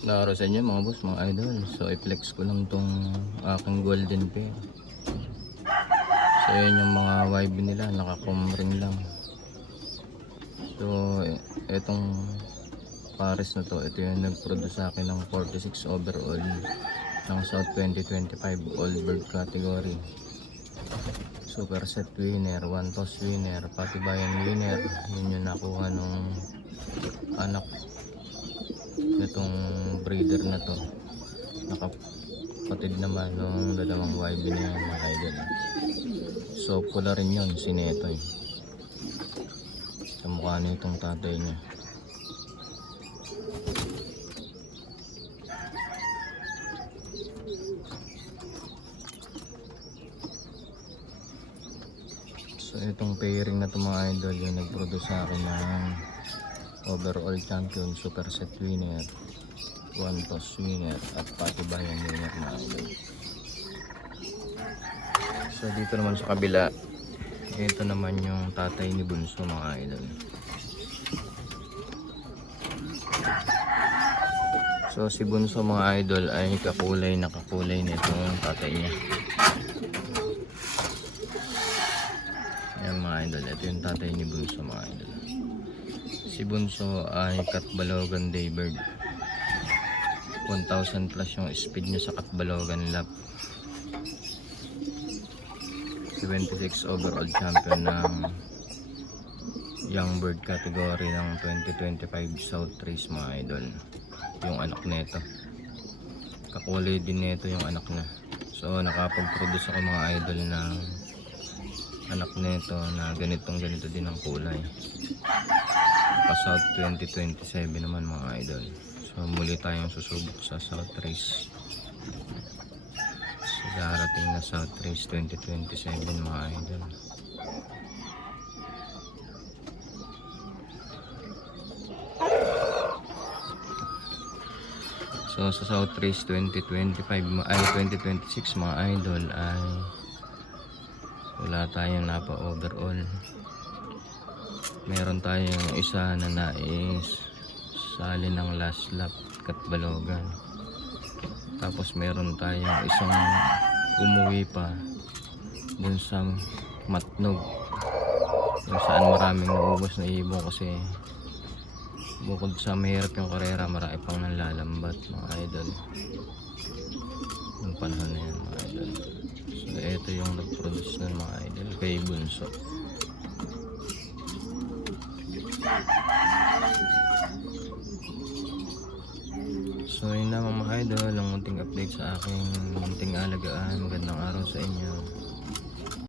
Laro sa inyo mga boss, mga idol. So i-flex ko lang tong aking golden pair. So yun yung mga YB nila, naka-com ring lang. So etong pares na to, ito yung nag-produce sa akin ng 46 overall ng South 2025 All Bird category. Super set winner, one toss winner, patibayan winner. Yun yung nakuha nung anak nitong breeder na to. Nakapatid naman nung dalawang YB na yan mga idol. So pula rin yun, sinetoy. Sa mukha nitong tatay niya. So itong pairing na to mga idol, yung nag-produce sa akin ng overall champion, super set winner, one toss winner at patibayan winner mga idol. So dito naman sa kabila, ito naman yung tatay ni Bunso mga idol. So si Bunso mga idol ay nakakulay nito yung tatay niya. Yan mga idol, ito yung tatay ni Bunso mga idol. Si Bunso ay Katbalogan Daybird. 1000 plus yung speed niya sa Katbalogan lap. 76 overall champion ng Young Bird category ng 2025 South Race mga idol. Yung anak nito. Kakulay din nito yung anak na. So nakapag-produce ako mga idol ng anak nito na ganito din ang kulay. Pa South 2027 naman mga idol. So muli tayong susubok sa South Race. Sa darating na South Race 2027 mga idol. So sa South Race 2025 ay 2026 mga idol ay wala tayong napa overall. Meron tayong isa na nais sali ng last lap Katbalogan. Tapos meron tayong isang umuwi pa dun sa Matnog, yung saan maraming naubos na ibon kasi bukod sa mahirap yung karera, marami pang nanlalambat mga idol yung panahon na yan mga idol. So ito yung nag-produce ng mga idol kay Bunso. So yun na mga idol, ang munting update sa aking munting alagaan. Magandang araw sa inyo.